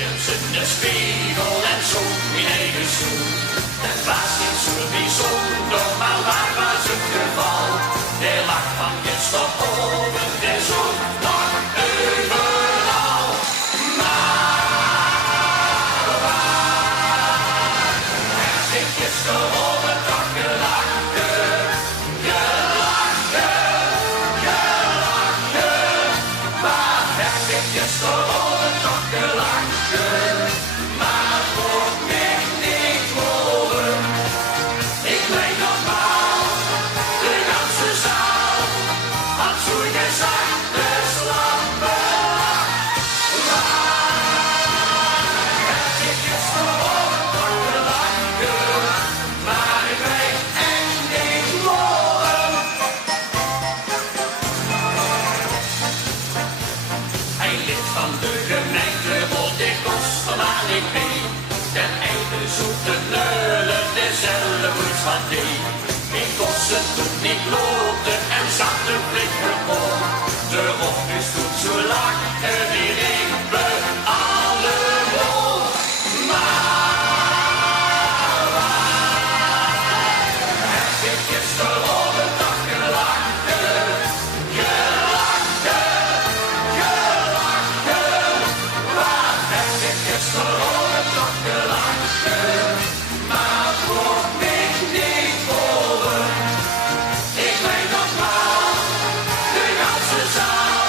in de spiegel en zoek mijn eigen schoen. Het was niet zo bijzonder, maar waar was het geval? De lach van gisteren over, de zon nog overal. Maar waar heb ik gisteren over toch gelachen? Waar heb ik gisteren over toch gelachen? Maar voor mij niet horen. Ik bleef normaal, de ganse zaal had zo gezegd de slappe lach. Waar heb ik gisteren over toch gelachen? Maar ik weet echt niet horen. Hij lid van de gemeente wordt ik kosten waar ik mee. Ten einde zoekt het leulen dezelfde moed van die. Ik kost het toen niet loopte en zag de blik gewoon. De rok is toen zo lang en die riepen allemaal. Maar waar heb ik gisteren over toch gelachen? Waar heb ik gisteren over toch gelachen? Maar voor mij niet horen. Ik weet nog wel, de ganse zaal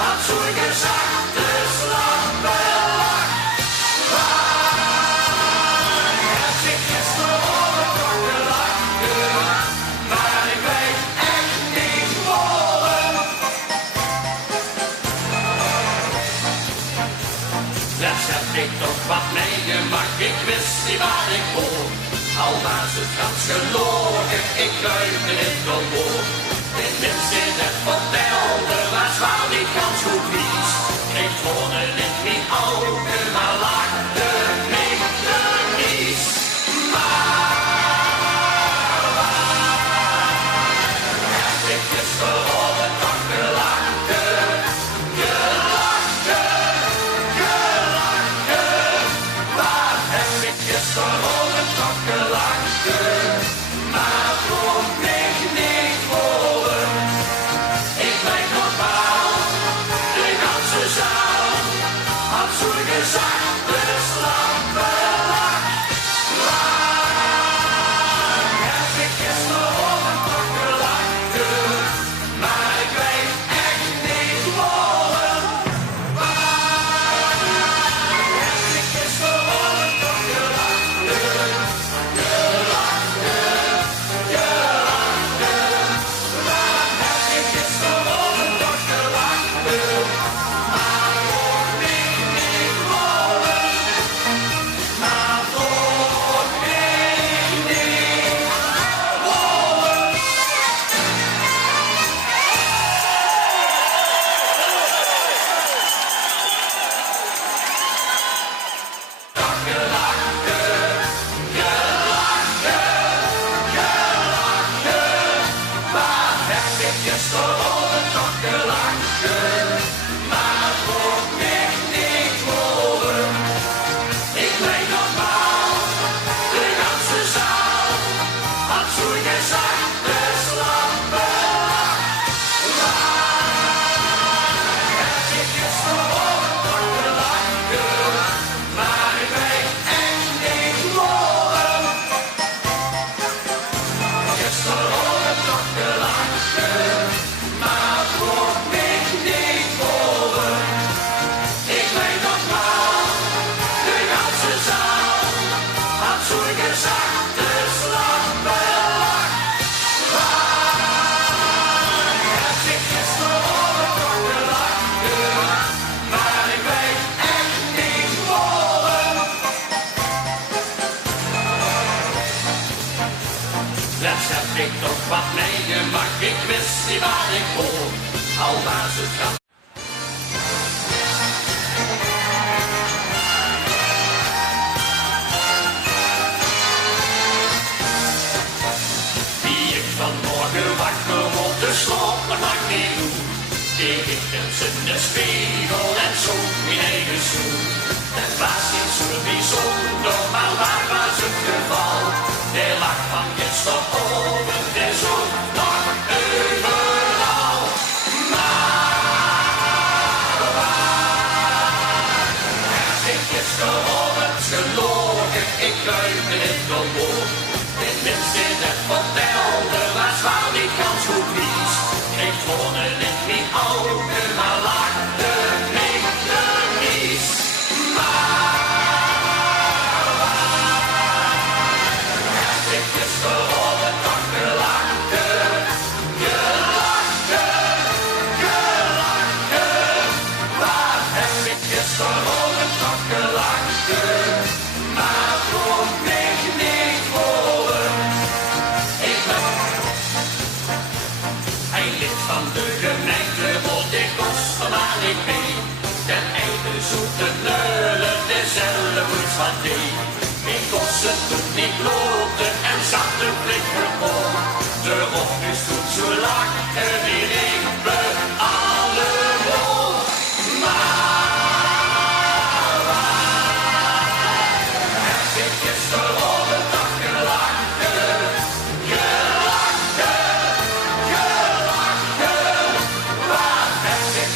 had zo gezegd de slappe lach. Waar heb ik gisteren over toch gelachen? Maar ik weet echt niet horen. Laatst heb ik toch wat meegemaakt, ik wist niet waar ik hoor. Al was het gans gelogen, ik luidde het gewoon. Het minst in het vertelde was waar ik gans goed wies. Ik voelde het niet ogen, maar lachte mij de mies. Maar waar heb ik gisteren over toch gelachen? Waar heb ik gisteren over toch gelachen? Maar voor mij niet horen. Ik bleef normaal, de ganse zaal had zo gezegd de slappe lach. Waar heb ik gisteren over toch gelachen? Maar ik weet echt niet horen. Waar heb ik gisteren over toch gelachen? Waar heb ik gisteren over toch gelachen? Maar voor mij niet horen. Maar voor mij niet horen. Toch gelachen, waar heb ik gisteren over toch gelachen? Maar voor mij niet horen. Ik bleef normaal, de ganse zaal had zo gezegd de slappe lach. Waar heb ik gisteren over toch gelachen? Maar ik weet echt niet horen. Gisteren over toch gelachen, maar voor mij niet horen. Ik weet nog wel, de ganse zaal had zo gezegd de slappe lach. Waar heb ik gisteren over toch gelachen? Maar ik weet echt niet horen. Laatst heb ik toch wat meegemaakt, ik wist niet waar ik hoor. Al was het gans. Wie ik vanmorgen wakker word, de slaap nog niet goed. Ik in de spiegel en zoek mijn eigen schoen. Het was niet zo bijzonder, maar waar was het geval? De lach van gisteren over de zon lag overal. Maar waar heb ik gisteren over het gelogen? Ik ruimde het gewoon. Tenminste, dat vertelde was waar die kans goed wies. Ik woonde niet meer ogen, maar lachte niet de mies. Maar waar heb ik gisteren over het dak gelachen? Waar heb ik gisteren over het dak gelachen? Maar kon ik niet horen. Hij lid van de gemeente wordt ik kosten maar niet mee. Ten einde zoete neulen dezelfde moed van die. Ik kost het toen niet loten en zat de blik gewoon. De op is toen zo lachen.